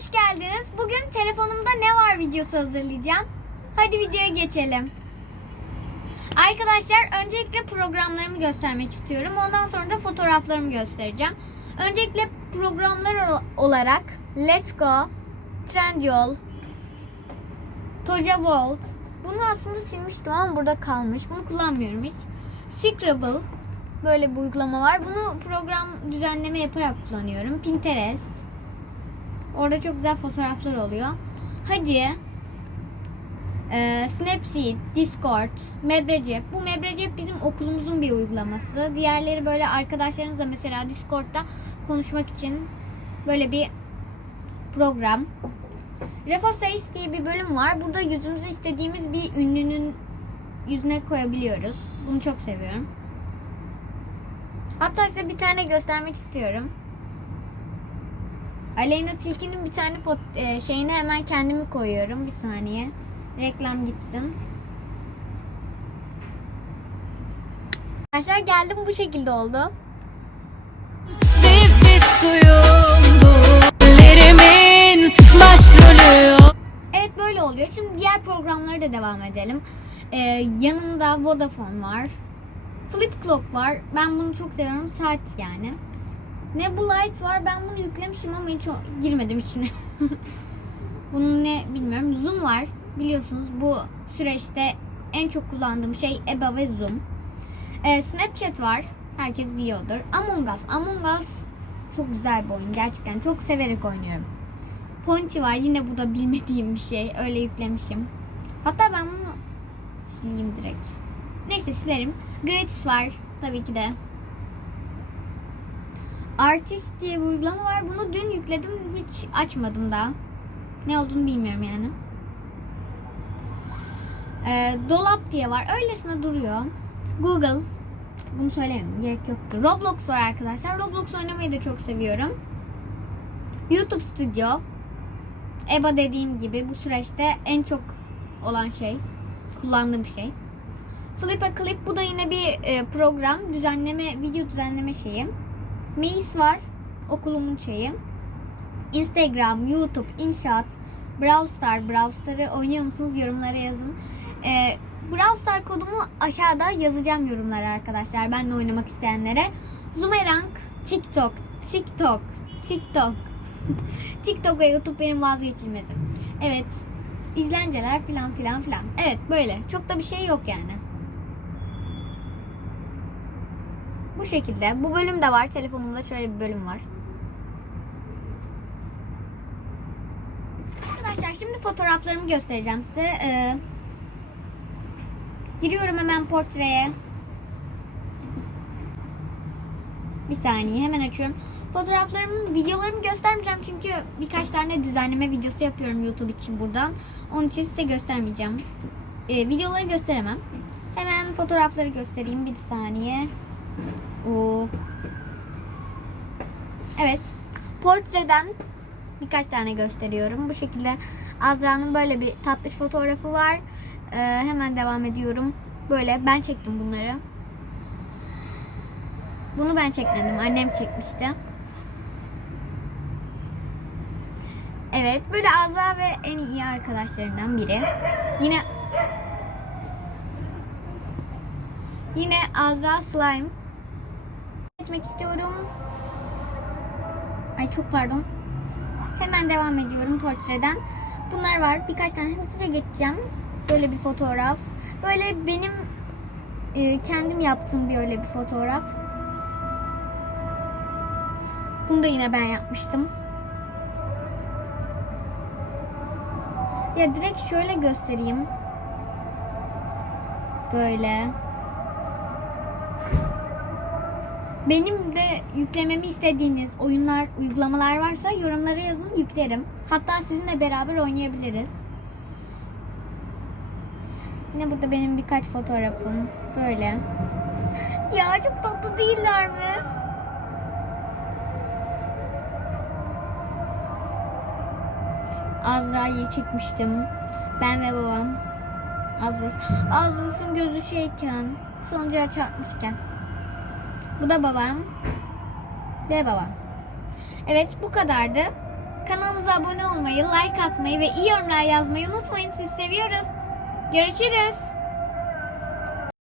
hoş geldiniz. Bugün telefonumda ne var videosu hazırlayacağım. Hadi videoya geçelim. Arkadaşlar öncelikle programlarımı göstermek istiyorum. Ondan sonra da fotoğraflarımı göstereceğim. Öncelikle programlar ol- olarak Let's Go, Trendyol, Toja Bolt. Bunu aslında silmiştim ama burada kalmış. Bunu kullanmıyorum hiç. Scrabble. Böyle bir uygulama var. Bunu program düzenleme yaparak kullanıyorum. Pinterest. Orada çok güzel fotoğraflar oluyor. Hadi. Ee, Snapseed, Discord, Mebrecep. Bu Mebrecep bizim okulumuzun bir uygulaması. Diğerleri böyle arkadaşlarınızla mesela Discord'da konuşmak için böyle bir program. Reface diye bir bölüm var. Burada yüzümüzü istediğimiz bir ünlünün yüzüne koyabiliyoruz. Bunu çok seviyorum. Hatta size bir tane göstermek istiyorum. Aleyna Tilki'nin bir tane fot- e, şeyini hemen kendimi koyuyorum. Bir saniye. Reklam gitsin. Arkadaşlar geldim bu şekilde oldu. Başrolü Evet böyle oluyor. Şimdi diğer programlara da devam edelim. Ee, yanımda Vodafone var. Flip Clock var. Ben bunu çok seviyorum. Saat yani. Nebulite var. Ben bunu yüklemişim ama hiç girmedim içine. Bunun ne bilmiyorum. Zoom var. Biliyorsunuz bu süreçte en çok kullandığım şey EBA ve Zoom. Ee, Snapchat var. Herkes biliyordur. Among Us. Among Us çok güzel bir oyun. Gerçekten çok severek oynuyorum. Ponti var. Yine bu da bilmediğim bir şey. Öyle yüklemişim. Hatta ben bunu sileyim direkt. Neyse silerim. Gratis var. Tabii ki de. Artist diye bir uygulama var. Bunu dün yükledim. Hiç açmadım daha. Ne olduğunu bilmiyorum yani. Ee, dolap diye var. Öylesine duruyor. Google. Bunu söylemem gerek yoktu. Roblox var arkadaşlar. Roblox oynamayı da çok seviyorum. YouTube Studio. EBA dediğim gibi bu süreçte en çok olan şey, kullandığım şey. Flip a Clip bu da yine bir e, program, düzenleme, video düzenleme şeyi. Maze var, okulumun şeyi. Instagram, YouTube, İnşaat, Brawl Star, oynuyor musunuz? Yorumlara yazın. E, Brawl kodumu aşağıda yazacağım yorumlara arkadaşlar. Ben de oynamak isteyenlere. Zoomerang, TikTok, TikTok, TikTok. TikTok ve YouTube benim vazgeçilmezim. Evet. izlenceler filan filan filan. Evet böyle. Çok da bir şey yok yani. Bu şekilde. Bu bölüm de var. Telefonumda şöyle bir bölüm var. Arkadaşlar şimdi fotoğraflarımı göstereceğim size. Ee, giriyorum hemen portreye. Bir saniye hemen açıyorum. Fotoğraflarımın, videolarımı göstermeyeceğim çünkü birkaç tane düzenleme videosu yapıyorum YouTube için buradan. Onun için size göstermeyeceğim. Ee, videoları gösteremem. Hemen fotoğrafları göstereyim bir saniye. Oo. Evet. Portreden birkaç tane gösteriyorum. Bu şekilde Azra'nın böyle bir tatlış fotoğrafı var. Ee, hemen devam ediyorum. Böyle ben çektim bunları. Bunu ben çekmedim. Annem çekmişti. Evet. Böyle Azra ve en iyi arkadaşlarından biri. Yine Yine Azra Slime. Geçmek istiyorum. Ay çok pardon. Hemen devam ediyorum portreden. Bunlar var. Birkaç tane hızlıca geçeceğim. Böyle bir fotoğraf. Böyle benim e, kendim yaptığım bir öyle bir fotoğraf. Bunu da yine ben yapmıştım. Ya direkt şöyle göstereyim. Böyle. Benim de yüklememi istediğiniz oyunlar, uygulamalar varsa yorumlara yazın yüklerim. Hatta sizinle beraber oynayabiliriz. Yine burada benim birkaç fotoğrafım. Böyle. Ya çok tatlı değiller mi? Azra'yı çekmiştim. Ben ve babam. Azrus. Azrus'un gözü şeyken, sonuncuya çarpmışken. Bu da babam. Ve babam. Evet bu kadardı. Kanalımıza abone olmayı, like atmayı ve iyi yorumlar yazmayı unutmayın. Sizi seviyoruz. Görüşürüz.